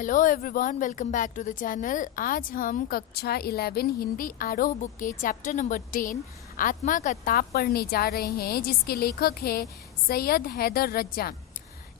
Hello everyone, welcome back to the channel. आज हम कक्षा 11 हिंदी आरोह बुक के चैप्टर नंबर 10 आत्मा का ताप पढ़ने जा रहे हैं, जिसके लेखक है सैयद हैदर रज्जा।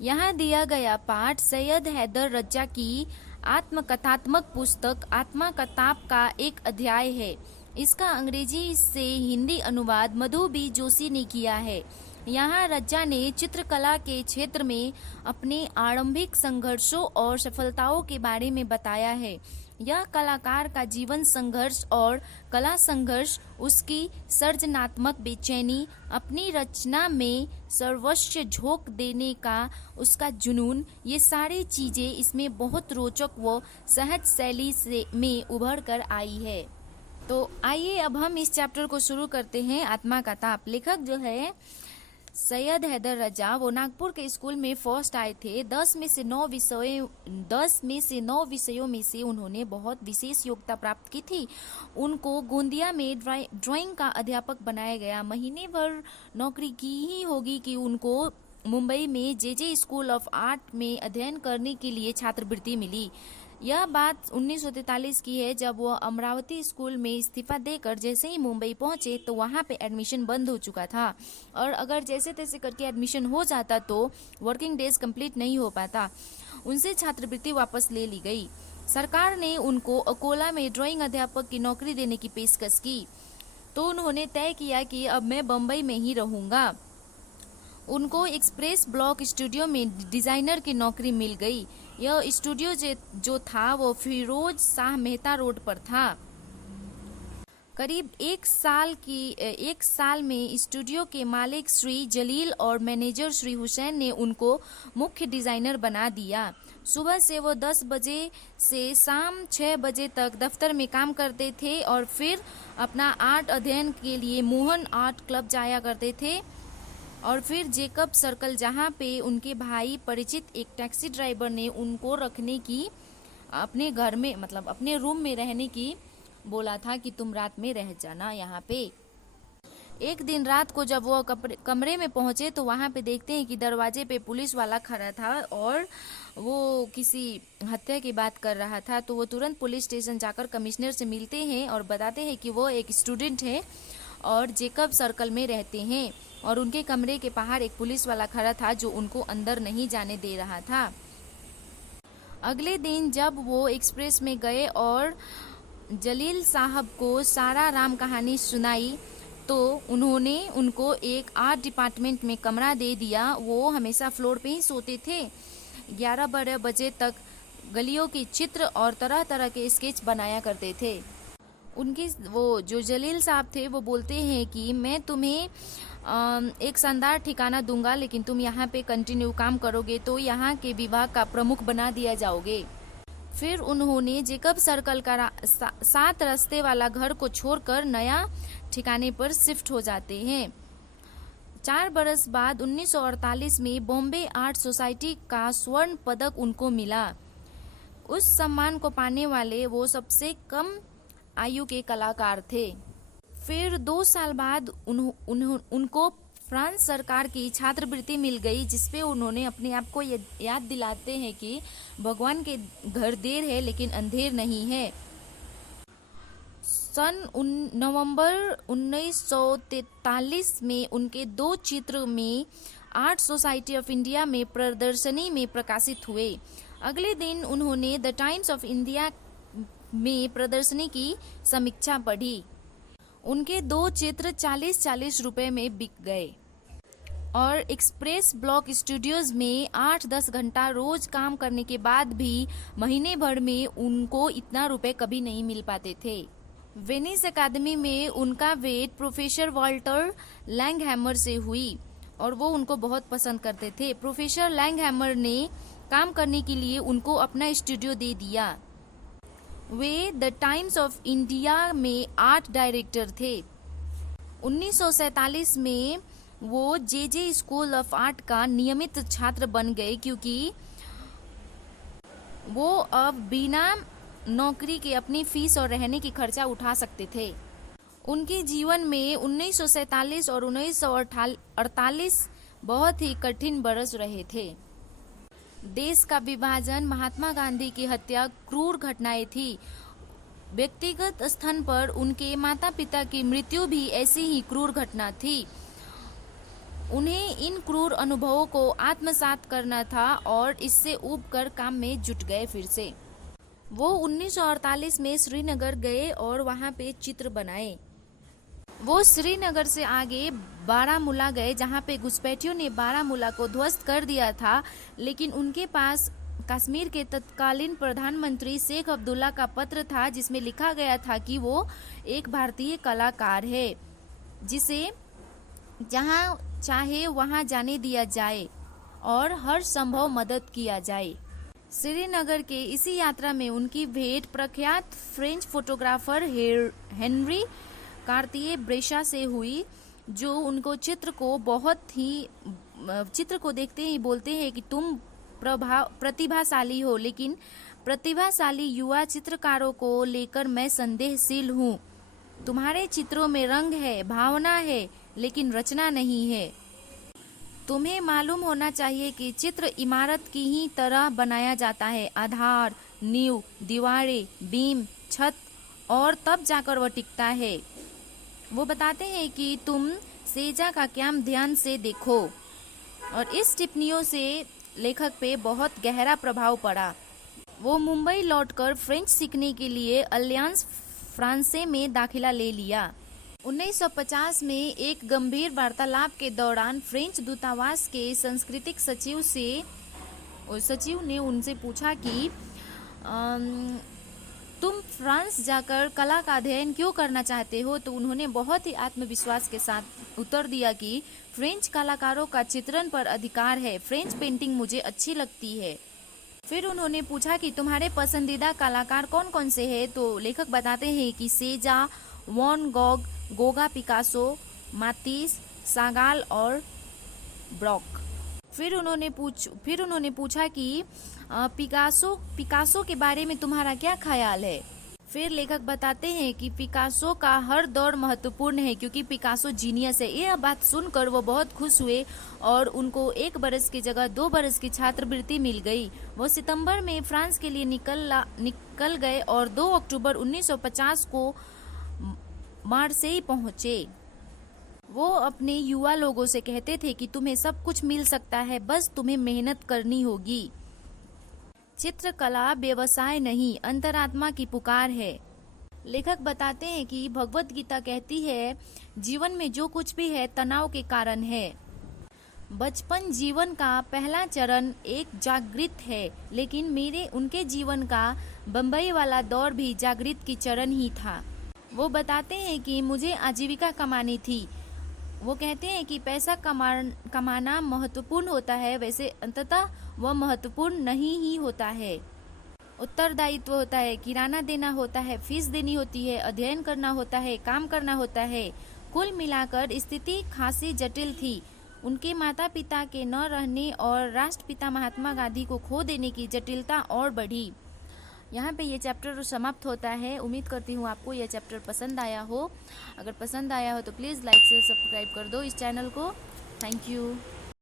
यहाँ दिया गया पाठ सैयद हैदर रज्जा की आत्मकथात्मक पुस्तक आत्मा का ताप का एक अध्याय है। इसका अंग्रेजी से हिंदी अनुवाद मधु बी जोशी ने किया है। यहाँ रज्जा ने चित्रकला के क्षेत्र में अपने आरंभिक संघर्षों और सफलताओं के बारे में बताया है। यह कलाकार का जीवन संघर्ष और कला संघर्ष, उसकी सर्जनात्मक बेचैनी, अपनी रचना में सर्वस्व झोंक देने का उसका जुनून, ये सारी चीजें इसमें बहुत रोचक व सहज शैली से में उभर कर आई है। तो आइए अब हम इस चैप्टर को शुरू करते हैं। आत्मा का ताप। लेखक जो है सैयद हैदर रज्जा, वो नागपुर के स्कूल में फर्स्ट आए थे। 10 में से 9 विषयों में से उन्होंने बहुत विशेष योग्यता प्राप्त की थी। उनको गोंदिया में ड्राइंग का अध्यापक बनाया गया। महीने भर नौकरी की ही होगी कि उनको मुंबई में जे स्कूल ऑफ आर्ट में अध्ययन करने के लिए छात्रवृत्ति मिली। यह बात 1943 की है, जब वह अमरावती स्कूल में इस्तीफा देकर जैसे ही मुंबई पहुंचे तो वहां पे एडमिशन बंद हो चुका था, और अगर जैसे तैसे करके एडमिशन हो जाता तो वर्किंग डेज कंप्लीट नहीं हो पाता। उनसे छात्रवृत्ति वापस ले ली गई। सरकार ने उनको अकोला में ड्राइंग अध्यापक की नौकरी देने की पेशकश की, तो उन्होंने तय किया कि अब मैं बम्बई में ही रहूंगा। उनको एक्सप्रेस ब्लॉक स्टूडियो में डिजाइनर की नौकरी मिल गई। यह स्टूडियो जो था वो फिरोज शाह मेहता रोड पर था। करीब एक साल में स्टूडियो के मालिक श्री जलील और मैनेजर श्री हुसैन ने उनको मुख्य डिजाइनर बना दिया। सुबह से वो 10 बजे से शाम 6 बजे तक दफ्तर में काम करते थे और फिर अपना आर्ट अध्ययन के लिए मोहन आर्ट क्लब जाया करते थे, और फिर जेकब सर्कल, जहाँ पे उनके भाई परिचित एक टैक्सी ड्राइवर ने उनको रखने की, अपने घर में मतलब अपने रूम में रहने की बोला था कि तुम रात में रह जाना यहाँ पे। एक दिन रात को जब वो कमरे में पहुंचे तो वहाँ पे देखते हैं कि दरवाजे पे पुलिस वाला खड़ा था और वो किसी हत्या की बात कर रहा था। तो वो तुरंत पुलिस स्टेशन जाकर कमिश्नर से मिलते हैं और बताते हैं कि वो एक स्टूडेंट है और जेकब सर्कल में रहते हैं, और उनके कमरे के बाहर एक पुलिस वाला खड़ा था जो उनको अंदर नहीं जाने दे रहा था। अगले दिन जब वो एक्सप्रेस में गए और जलील साहब को सारा राम कहानी सुनाई तो उन्होंने उनको एक आर्ट डिपार्टमेंट में कमरा दे दिया। वो हमेशा फ्लोर पे ही सोते थे। 11-12 बजे तक गलियों के चित्र और तरह तरह के स्केच बनाया करते थे। उनकी वो जो जलील साहब थे वो बोलते हैं कि मैं तुम्हें एक शानदार ठिकाना दूंगा, लेकिन तुम यहाँ पे कंटिन्यू काम करोगे तो यहाँ के विभाग का प्रमुख बना दिया जाओगे। फिर उन्होंने जेकब सर्कल का 7 रास्ते वाला घर को छोड़कर नया ठिकाने पर शिफ्ट हो जाते हैं। 4 बरस बाद 1948 में बॉम्बे आर्ट सोसाइटी का स्वर्ण पदक उनको मिला। उस सम्मान को पाने वाले वो सबसे कम आयु के कलाकार थे। फिर 2 साल बाद उनको फ्रांस सरकार की छात्रवृत्ति मिल गई, जिसपे उन्होंने अपने आप को याद दिलाते हैं कि भगवान के घर देर है लेकिन अंधेर नहीं है। नवंबर 1943 में उनके 2 चित्र में आर्ट सोसाइटी ऑफ इंडिया में प्रदर्शनी में प्रकाशित हुए। अगले दिन उन्होंने द टाइम्स ऑफ इंडिया में प्रदर्शनी की समीक्षा पढ़ी। उनके 2 चित्र 40-40 रुपए में बिक गए और एक्सप्रेस ब्लॉक स्टूडियोज में 8-10 घंटा रोज काम करने के बाद भी महीने भर में उनको इतना रुपए कभी नहीं मिल पाते थे। वेनिस अकादमी में उनका भेंट प्रोफेसर वॉल्टर लैंगहैमर से हुई और वो उनको बहुत पसंद करते थे। प्रोफेसर लैंगहैमर ने काम करने के लिए उनको अपना स्टूडियो दे दिया। Way the times of India में आर्ट डायरेक्टर थे। 1947 में वो जे स्कूल ऑफ आर्ट का नियमित छात्र बन गए, क्योंकि वो अब बिना नौकरी के अपनी फीस और रहने की खर्चा उठा सकते थे। उनके जीवन में 1947 और 1948 बहुत ही कठिन बरस रहे थे। देश का विभाजन, महात्मा गांधी की हत्या क्रूर घटनाएं थी। व्यक्तिगत स्तर पर उनके माता पिता की मृत्यु भी ऐसी ही क्रूर घटना थी। उन्हें इन क्रूर अनुभवों को आत्मसात करना था और इससे ऊब कर काम में जुट गए। फिर से वो 1948 में श्रीनगर गए और वहां पे चित्र बनाए। वो श्रीनगर से आगे बारामूला गए, जहां पे घुसपैठियों ने बारामूला को ध्वस्त कर दिया था, लेकिन उनके पास कश्मीर के तत्कालीन प्रधानमंत्री शेख अब्दुल्ला का पत्र था, जिसमें लिखा गया था कि वो एक भारतीय कलाकार है, जिसे जहां चाहे वहां जाने दिया जाए और हर संभव मदद किया जाए। श्रीनगर के इसी यात्रा में उनकी भेंट प्रख्यात फ्रेंच फोटोग्राफर हेनरी कार्तिये ब्रेशा से हुई, जो उनको चित्र को देखते ही बोलते हैं कि तुम प्रतिभाशाली हो, लेकिन प्रतिभाशाली युवा चित्रकारों को लेकर मैं संदेहशील हूँ। तुम्हारे चित्रों में रंग है, भावना है, लेकिन रचना नहीं है। तुम्हें मालूम होना चाहिए कि चित्र इमारत की ही तरह बनाया जाता है, आधार, नींव, दीवारें, बीम, छत, और तब जाकर वह टिकता है। वो बताते हैं कि तुम सेजा का काम ध्यान से देखो, और इस टिप्पणियों से लेखक पे बहुत गहरा प्रभाव पड़ा। वो मुंबई लौटकर फ्रेंच सीखने के लिए अलियांस फ्रांसे में दाखिला ले लिया। 1950 में एक गंभीर वार्तालाप के दौरान फ्रेंच दूतावास के सांस्कृतिक सचिव ने उनसे पूछा कि तुम फ्रांस जाकर कला का अध्ययन क्यों करना चाहते हो? तो उन्होंने बहुत ही आत्मविश्वास के साथ उत्तर दिया कि फ्रेंच कलाकारों का चित्रण पर अधिकार है, फ्रेंच पेंटिंग मुझे अच्छी लगती है। फिर उन्होंने पूछा कि तुम्हारे पसंदीदा कलाकार कौन कौन से हैं? तो लेखक बताते हैं कि सेजा, वॉन गॉग, गोगा, पिकासो, मातीस, सागाल और ब्रॉक। फिर उन्होंने पूछा कि पिकासो के बारे में तुम्हारा क्या ख्याल है? फिर लेखक बताते हैं कि पिकासो का हर दौर महत्वपूर्ण है, क्योंकि पिकासो जीनियस है। यह बात सुनकर वो बहुत खुश हुए और उनको 1 बरस की जगह 2 बरस की छात्रवृत्ति मिल गई। वो सितंबर में फ्रांस के लिए निकल गए और 2 अक्टूबर 1950 को मार्सेई पहुंचे। वो अपने युवा लोगों से कहते थे कि तुम्हें सब कुछ मिल सकता है, बस तुम्हें मेहनत करनी होगी। चित्रकला व्यवसाय नहीं, अंतरात्मा की पुकार है। लेखक बताते हैं कि भगवत गीता कहती है, जीवन में जो कुछ भी है तनाव के कारण है। बचपन जीवन का पहला चरण एक जागृत है, लेकिन उनके जीवन का बम्बई वाला दौर भी जागृत की चरण ही था। वो बताते हैं कि मुझे आजीविका कमानी थी। वो कहते हैं कि पैसा कमाना महत्वपूर्ण होता है, वैसे अंततः वह महत्वपूर्ण नहीं ही होता है। उत्तरदायित्व होता है, किराना देना होता है, फीस देनी होती है, अध्ययन करना होता है, काम करना होता है। कुल मिलाकर स्थिति खासी जटिल थी। उनके माता पिता के न रहने और राष्ट्रपिता महात्मा गांधी को खो देने की जटिलता और बढ़ी। यहाँ पे ये चैप्टर समाप्त होता है। उम्मीद करती हूँ आपको यह चैप्टर पसंद आया हो। अगर पसंद आया हो तो प्लीज़ लाइक से सब्सक्राइब कर दो इस चैनल को। Thank you.